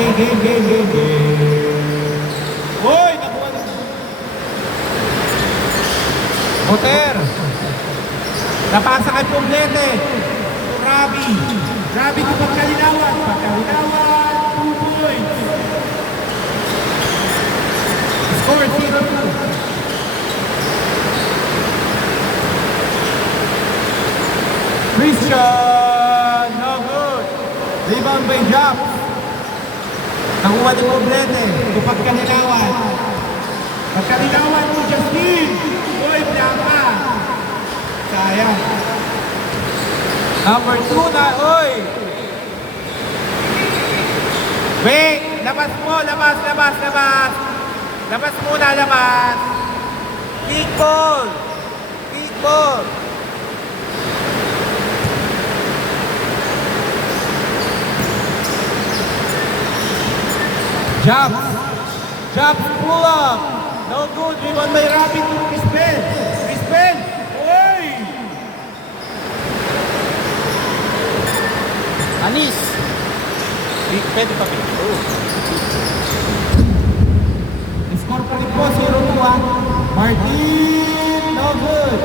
Game. Uy, nakuha na. Buter. Napasa kay Poblete. Rabi ko pagkalinawan. 2 points. Score 0-2. Christian, no good. Rebound by Jap. Nakuha ni Poblete. Ito pagkalinawan. Pagkalinawan mo, Justin. Uy, pinapa. Sayang. Number 2 na, uy. Wait, labas mo, labas. Labas muna, labas. Kick ball. Jump, pull up. No good. Rebound by Rabbit to Crispin. Oy! Anis. Pwede pa pito. Score pa rin po, 0-2. Martin, no good.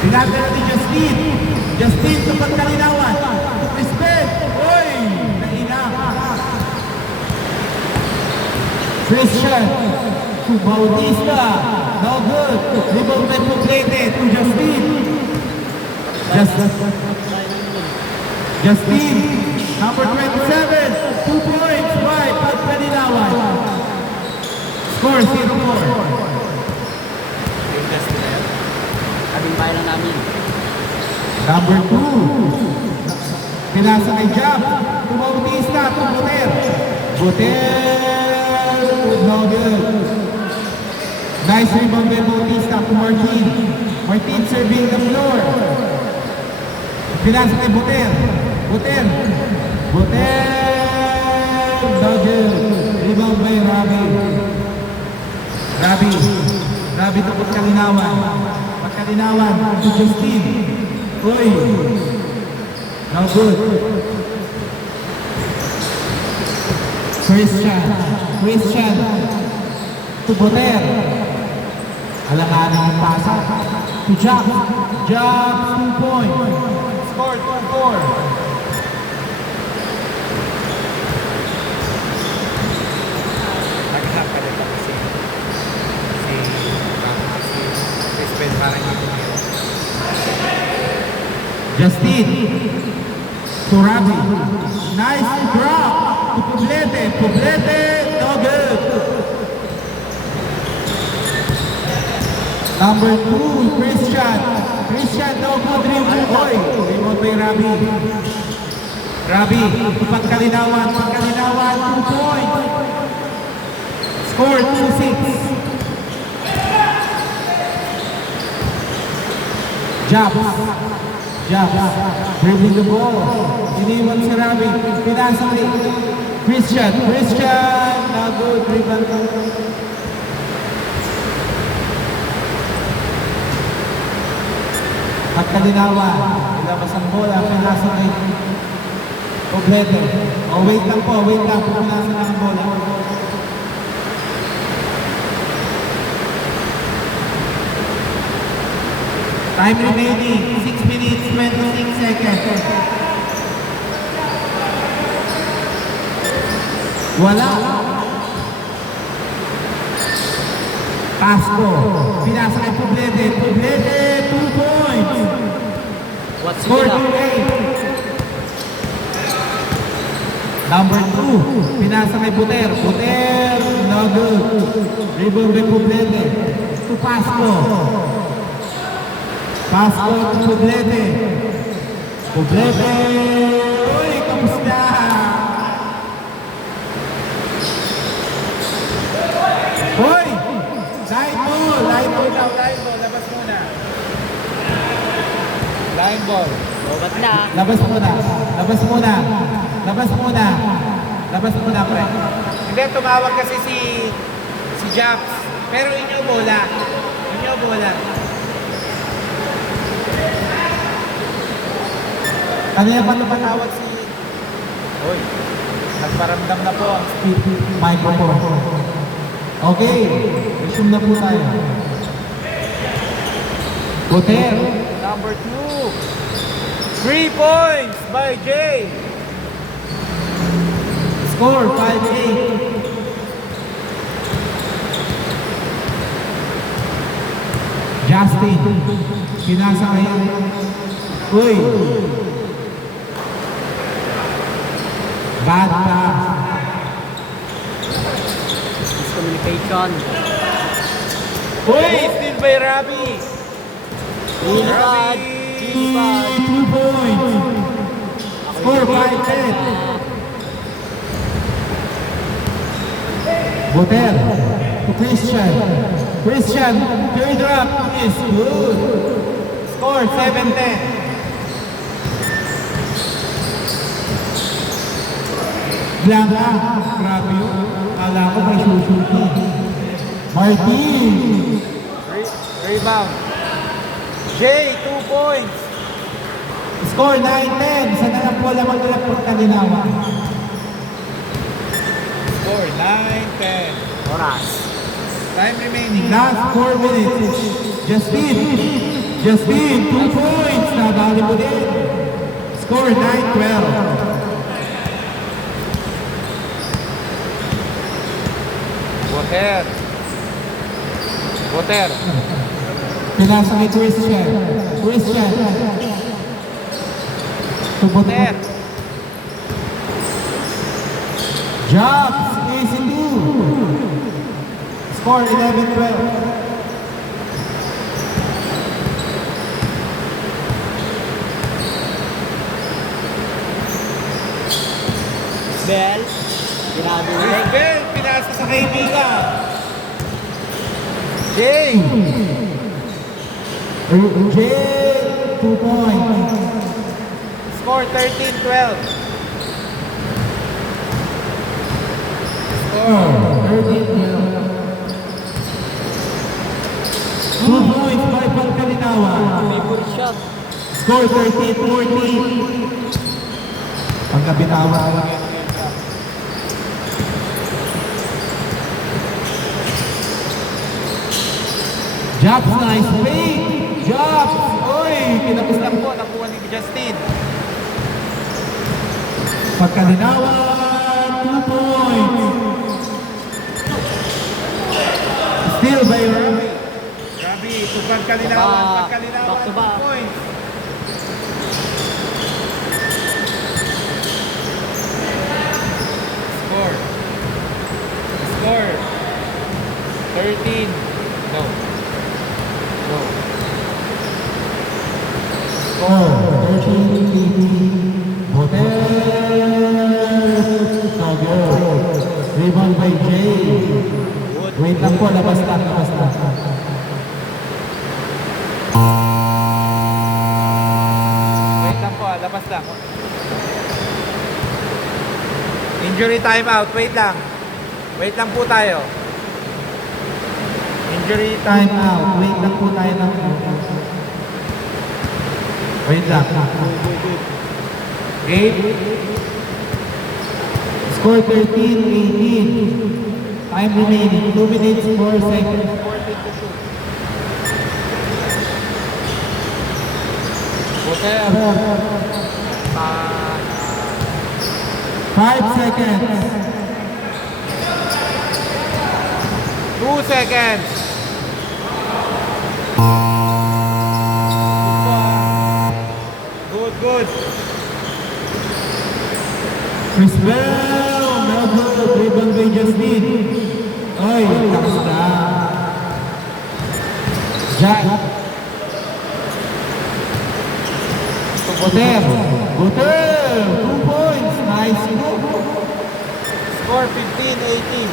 Pinagdala natin Justin, sa pagkalinawan. To Crispin. Oy! Nahina. Christian to Bautista. No good. Rebound by Poblete to Justin. Justin, number 27, 2 points by Pagkalinawan. Score 0-4. Kaming bahay lang namin. Number 2, pinasa kay Jab. To Bautista, to Buter, no good. Nice rebound by Bautista to Martin serving the floor. Pinasa kay Buter, no good. Rebound by Rabi to Pagkalinawan to Justin. Uy, no good. Christian to Buter. Alanganin ang pasa to Jab, 2 points. Score 2-4. Nag-hap ka rin kasi Crispin parang hindi niya. Justin to Rabi. Nice drop to Poblete, no good. Number 2, Christian, no good rebound. Oy, rebound by Rabi, pagkalinawan, 2 points. Score 2-6. Jab, dribbling the ball. Iniwan si Rabi, pinasa ni Christian, no good rebound. Pagkalinawan, ilabas ang bola, pinasa kay Poblete. Wait lang, pinasa na ang bola. Time remaining, 6 minutes, 26 seconds. Wala. Pasco, pinasa kay Poblete, 2 points. What's Score good? 2-8. Number 2, pinasa kay Buter, no good. Rebound by Poblete to Pasco. To Poblete. Uy, kamusta? Uy! Line ball, labas muna. Line ball. Ba't na? Labas muna, pre. Hindi, tumawag kasi si Japs. Pero inyo bola. Kanina pa ito patawag si Uy, nagparamdam na po ang Microphone. Okay, resume na po tayo. Buter. number 2. 3 points by Jay. Score 5-8. Justin. Pinasa kayo. Uy. Bad pass. Miscommunication. Uy, still by Rabi. Ilipad. Ilipad. 2 points. Score 5-10. Buter to Christian. Christian, third drop is good. Score 7-10. Blanca, grabe yun. Kala ko may susunod. Martin. Rebound. Jay, 2 points. Score 9-10. Sa nalang po lamang nila po kalinawa. Score 9-10. Oras. Time remaining. Last 4 minutes. Justin. Justin, 2 points. Nadali mo din. Score 9-12. Boter. Boter. Pinasa kay Christian. Christian. To Boter. Jobs, easy 2. Score 11-12. Bell. Sinabi mo. Bell, pinasa sa kaibigan. Jay. Jay, 2 points. Score 13-12. Score 13-12. 2 points by Pagkalinawa. Favorite shot. Score 13-14. Pagkabinawa. Jobs, nice fake. Jobs. Oy, Tapos lang po, nakuha ni Justin. Pagkalinawa, 2 points. Still by Rami. Grabe, ito pagkalinawan. Pagkalinawan, Back to back. 2 points. Score. Score. 13. No. No. Score 13-18. Hotel. So good. Rebound by Jay. Wait lang po, labas lang, labas lang. Wait lang po, labas lang. Injury timeout, wait lang. Wait lang po tayo. Injury Time out. Wait lang po tayo ng... Wait lang. 8. Score 13-18. Time remaining. 2 minutes, 4 seconds. 5 seconds. 2 seconds. Good, good. Chris Bell. No good. Rebound by Justin. Oy, tapos na. Jack. Buter. Buter. 2 points. Nice move. Score 15-18.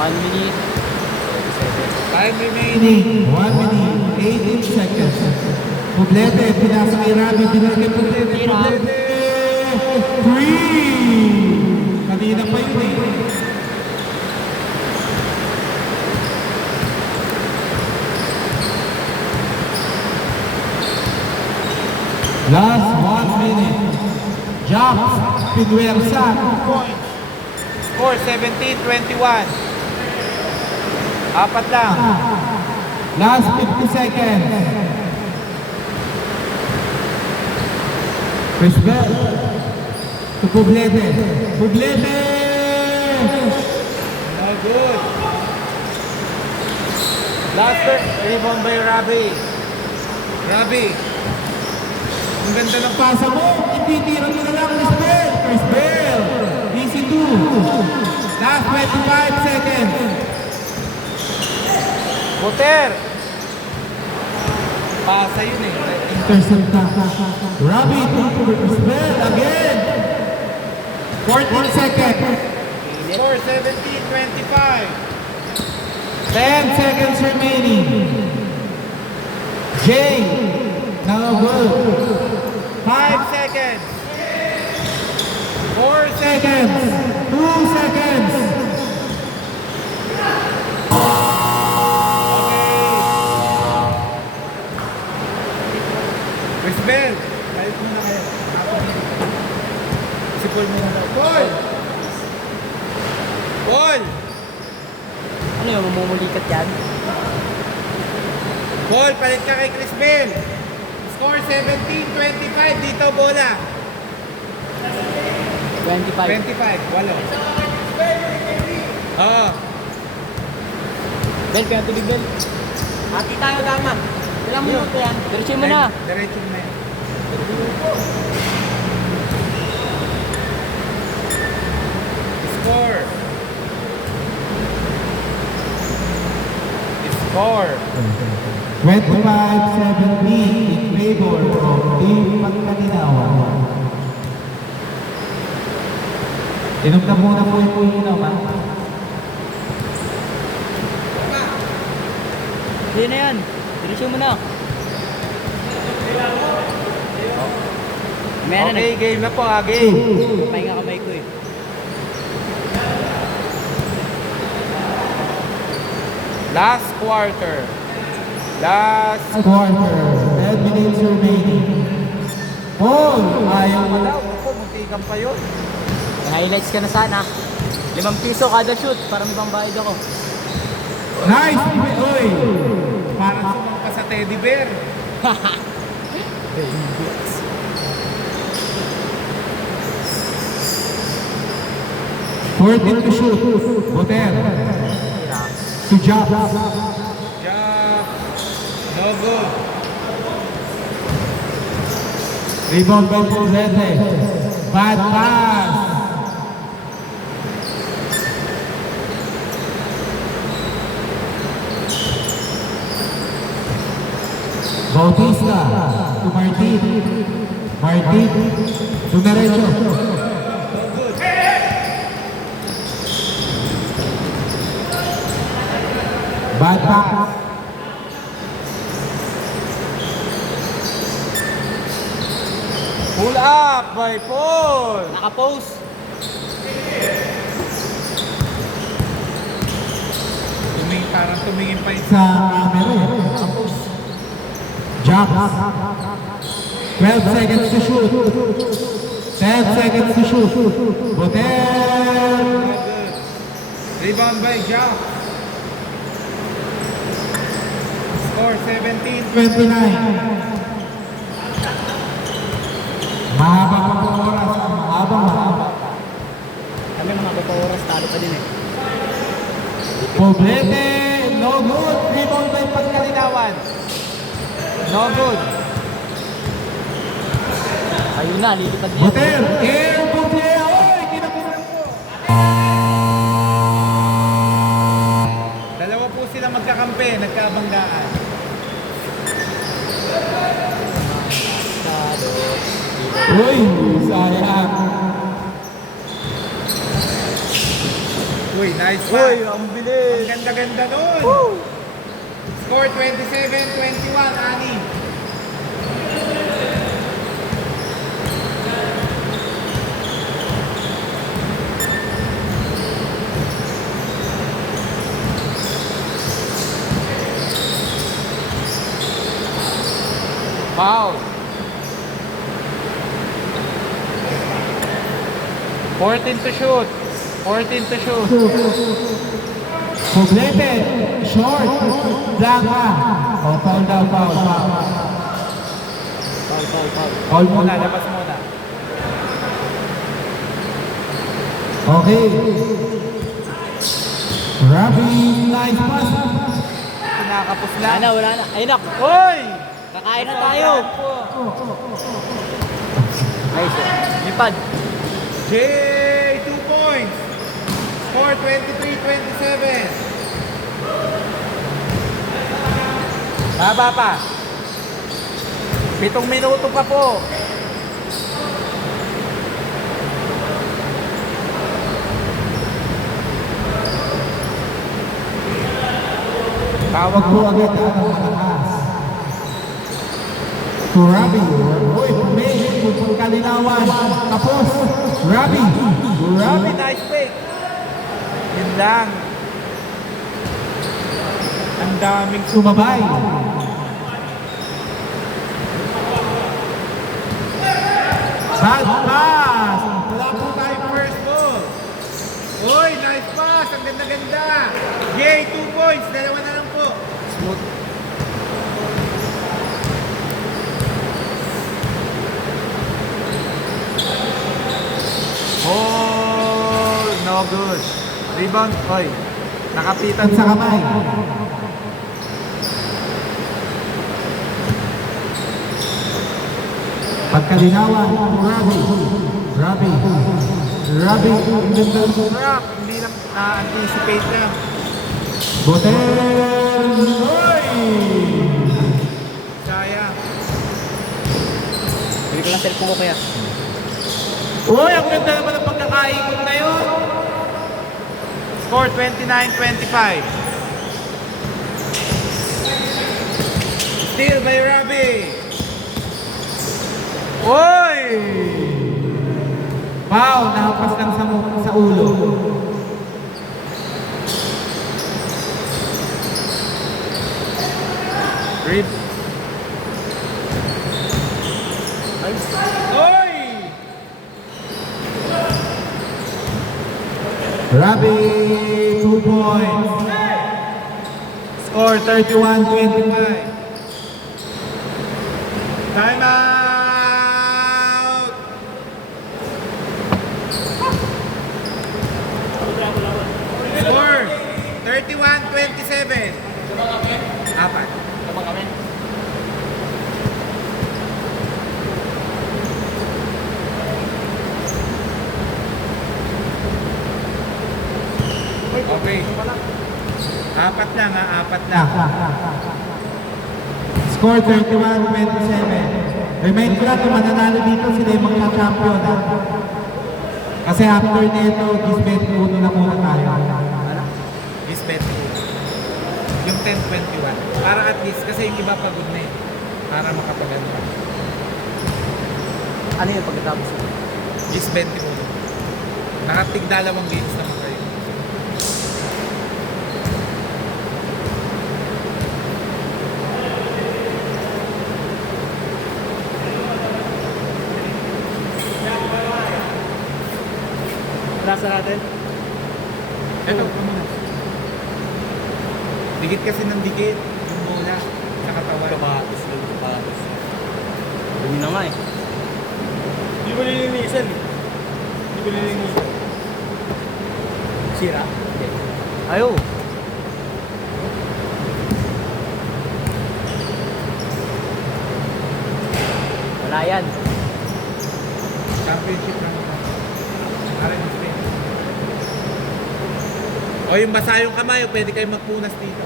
1 minute. Time remaining. 1 minute, 18 seconds. Publete, pinasa kay Rabi, binigay kay Publete. Publete! 3! Kanina pa yun eh. Last 1 minute. Jumps, Pinuersa. 2 points. Score 17-21. Apat lang. Last 50 seconds. Crisbel. To Publete. Publete! No good. Last rebound by Rabi. Rabi. Ang ganda ng Pasa mo, ititira mo na lang, Crisbel. Crisbel. Easy 2. Last 25 seconds. Buter. Pasa yun eh. Intercepta. Rabi to Crisbel again. 14 seconds. Score 17-25. 10 seconds remaining. Jay. Now good. 5 seconds. 4 seconds. Seconds. 2 seconds. Crisbel. Kahit mo na kayo. Si Paul mo na daw. Paul! Paul! Ano yung mamumulikat yan? Paul, palit ka kay Crisbel. Score 17-25. Dito bola. 25. 25. Walo. Oo. Bel, kaya tubig, Bel. Hati tayo, dama. Ilang minuto yan? Diretso mo na. Diretso mo na yan. Score. Score. 25-17 in favor of Team Pagkatinawan. Inom na muna po yung inom, ha? Hindi na yan. Diretso mo na. Meron Okay, game na po, game. Pahinga kamay ko eh. Last quarter. Last. Quarter, 10 minutes remaining. Paul, ayaw mo daw. Ako, muntikan pa yun. Highlights ka na sana. 5 piso kada shoot para may pambayad ako. Nice! Uy! Parang sumangka sa teddy bear. Fourteen to shoot. Boter. To jump. Job. No good. Rebound by Publete. Bad pass. Bautista to Martin. Martin to Derecho. Bad pass. Pull up by Paul. Naka-post. Parang tumingin pa yun. Sa camera eh. Jump. 12 seconds to shoot. 10 seconds to shoot. Boter. Rebound by Job. Score 17. 29. Mahaba pa po oras. Mahaba. Kami mga pa oras, talo pa din eh. Poblete. No good. Rebound by Pagkalinawan. No good. Ayun na, lilipad niya. Boter. Air Boter. Oy, kinakunan po. Dalawa po sila magkakampi, nagkabanggaan. Uy, sayang. Uy, nice pass. Uy, ang bilis. Ang ganda-ganda nun. Score 27-21, Ani. Foul. 14 to shoot. 14 to shoot. Poblete, short, Blanca. O, foul daw, foul. Foul Muna, muna. labas muna. Okay. Rabi, nice pass. Kinakapos Wala lang. na, wala na. Ay, nak. Hoy! Kakain na tayo. Ayos eh. Lipad. Jay, 2 points. Score 23-27. Haba pa. 7 minuto pa po. Tawag po agad ang malakas. To Rabi. Uy, may kalinawan. Tapos, Rabi. Rabi, nice pick. Yun lang. Ang daming Sumabay. Bad pass. Wala po tayo first ball. Uy, nice pass. Ang ganda-ganda. Jay, 2 points. Dalawa na lang po. Smooth. Oh, no good. Rebound. Oy, nakapitan Sa kamay. Pagkalinawan. Rabi. Rabi. Rabi. Ang ganda. Rock, hindi lang na-anticipate lang. Botel. Uy! Sayang. Bili ko lang cellphone ko kaya. Uy, ang ganda naman ang pagkakaikot na yun. Score 29-25. Steal by Robbie. Uy! Wow, nakapas lang sa ulo. Rip. Oy! Rabi, 2 points. Score 31-25. Time out! Score 31-27. Apat. Tama kami. Okay. Apat lang ha, apat lang. Score 31-27. Remind ko lang kung mananalo dito sila yung mga champion. Ha? Kasi after nito, disbet uno na muna tayo. Is better. Yung 10-21. Para at least, kasi yung iba pagod na eh. Para makapaganda. Ano yung pagkatapos? Is 21. Nakatig dalawang games naman kayo. Lasa natin? Ito, muna. Dikit kasi ng dikit. Yung bola. Sa katawan. Kabatis lang, kabatis. Dumi na nga eh. Hindi mo nilinisan eh. Hindi mo nilinisan. Sira? Hindi. Ayaw. Wala yan. Championship naman. O yung basa yung kamay, pwede kayo magpunas dito.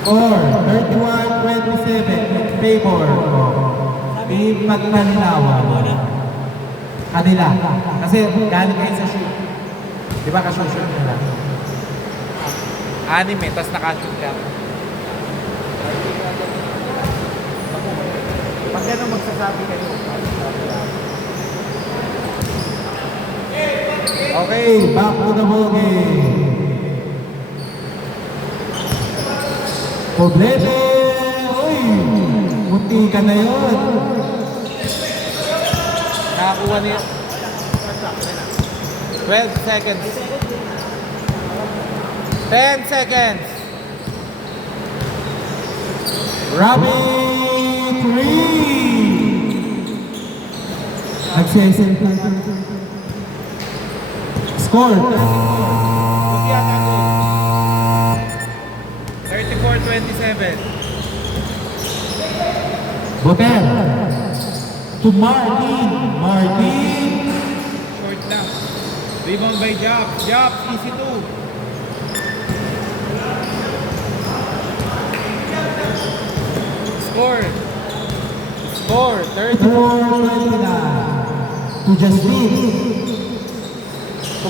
Score 31-27 in favor of Team Magkalinawan. Kanila. Kasi galing kayo sa shoot. Di ba ka-shoot nila? Anime, tapos nakashoot ka. Pag gano'n magsasabi kayo. Okay, back to the ball game. Poblete! Uy! Munti ka na yun. Nakakuha niya. 12 seconds. 10 seconds. Robbie 3! Nagsesend pa. Score! Kuya Tago. 34-27. Boter! To Martin! Martin! Short lang. Rebound by Jobs. Jobs, easy 2. Score. Score, 30. 4-29 to Justin.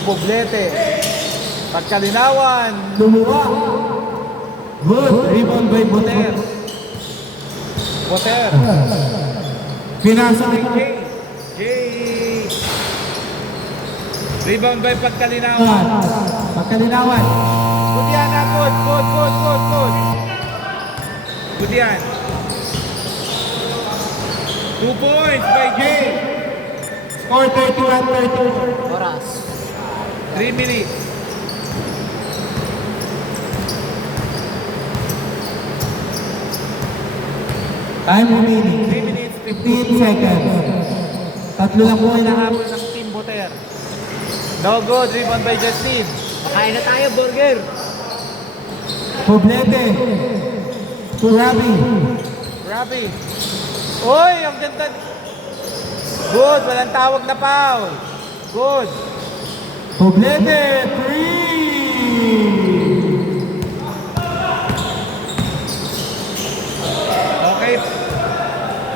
Poblete. Pagkalinawan. Lumuwa. Good. Rebound by Boter. Poter. Pinasa Jay. Jay. Rebound by Pagkalinawan. Pagkalinawan. Good yan, good. Good. Good yan. 2 points by Jay. Score 31-34. Oras. 3 minutes. Time remaining. 3 minutes, 15 seconds. Tatlo lang po Nahabol ng Team Boter. No good, rebound by Justin. Makain na tayo, burger. Poblete. To Robbie. Rabi. Uy, ang ganda. Good, walang tawag na foul. Good. Poblete. 3! Okay.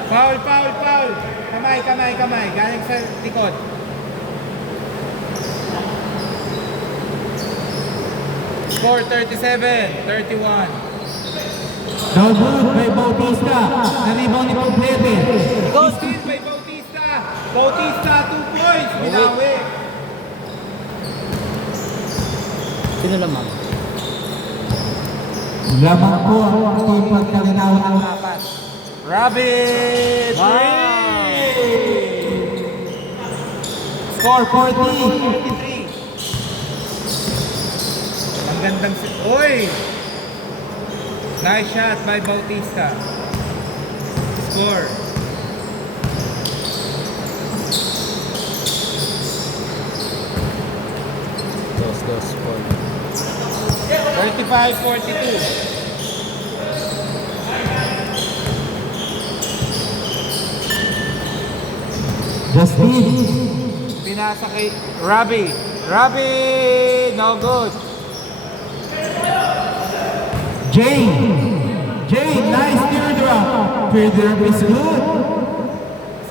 Foul. Kamay. Galing sa likod. Score 37-31. No good by Bautista. Na-rebound ni Poblete. Steal by Bautista. Bautista, 2 points. Binawi. Sino lamang? Lamang po ang team Pagkalinawan ang Apat. Rabbit. Wow. 3. score 40. 43. Ang gandang Uy! Nice shot by Bautista. Score. Dos, 35-42. Justin. Pinasa kay Robbie. No good. Jane, nice teardrop. Teardrop is good.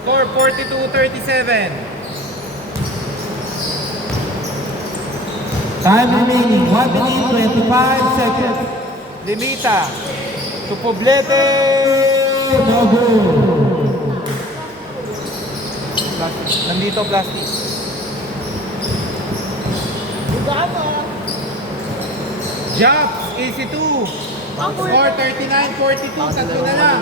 Score 42-37. Time remaining, 1 minute, 25 seconds. Limita. To Poblete. No good. Nandito plastic. Jobs, easy 2. Score 39-42. Tatlo na lang.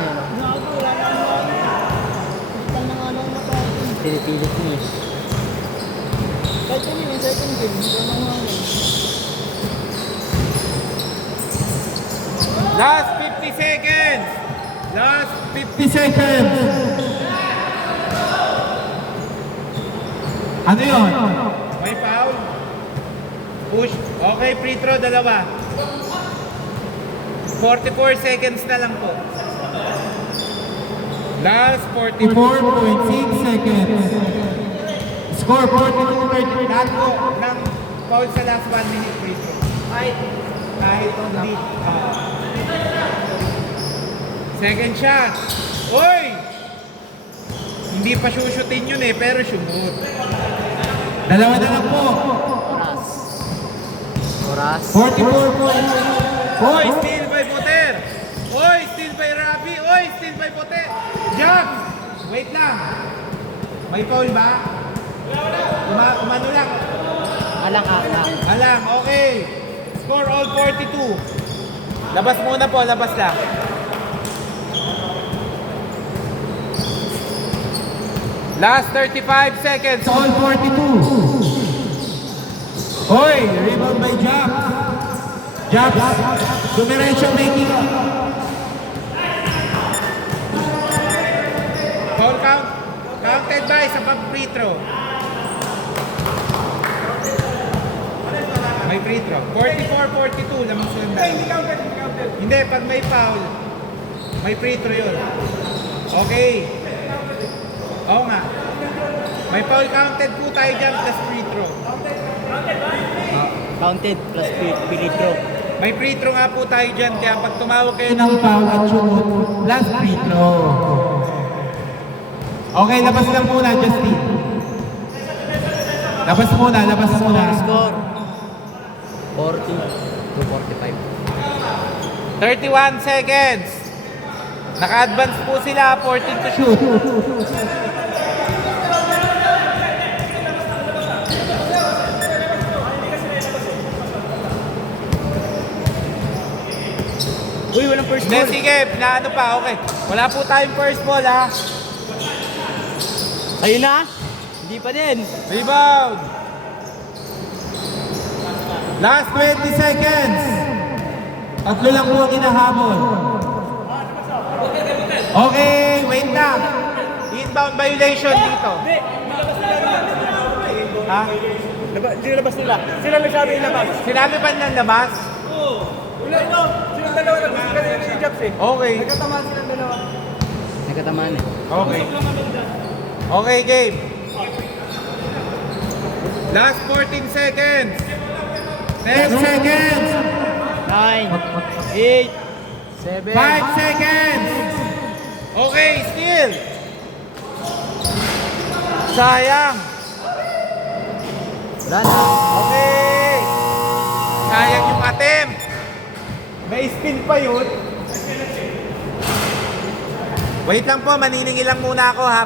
Pinipilit niya eh. Last 50 seconds. Last 50. 50 seconds. Ano yun? May foul. Push. Okay, free throw, dalawa. 44 seconds na lang po. Last 44. 4.6 seconds. Score 42-30. Lahat po ng foul sa last 1 minute free throw. Kahit hindi. Second shot. Oy! Hindi pa shootin yun eh, pero shoot. Dalawa na lang po. Oras. 44 points. Oy, steal by Boter. Oy, steal by Rabi. Oy, steal by Boter. Jump! Wait lang. May foul ba? Umano lang. Alang, okay. Score all 42. Labas muna po, labas lang. Last 35 seconds. All 42. Hoy, rebound by Jab. Jab, dumiretso making up. Foul count. Counted by sa pag-free throw. May free throw. 44-42 lamang silang dalawa. Hindi, pag may foul, may free throw yun. Okay. Oo nga. May foul counted po tayo dyan plus free throw. Counted plus free throw. May free throw nga po tayo dyan, kaya pag tumawag kayo Yun ang foul at shoot plus free throw. Okay, labas lang muna, Justin. Labas muna, labas muna. Score. 40 to 45. 31 seconds. Naka-advance po sila, 14 to shoot. Uy, walang first Hindi, ball. sige, pinaano pa, okay. Wala po tayong first ball, ha. Ayun na. Hindi pa din. Rebound. Last 20 seconds. Tatlo lang po ang hinahabol. Okay, wait lang. Inbound violation dito. Ha? Dinalabas nila. Sila nagsabi ilabas. Sinabi pa nilang labas? Wala ito. Silang dalawa nagbusin kasi yung si Jobs eh. Okay. Nagkatamaan silang dalawa. Nagkatamaan eh. Okay. Okay, game. Last 14 seconds. 10 seconds. 9, 8, 7, 5 seconds. Okay, still. Sayang. wala na. Okay. Sayang yung attempt. May spin pa yun. Wait lang po, maniningil lang muna ako ha.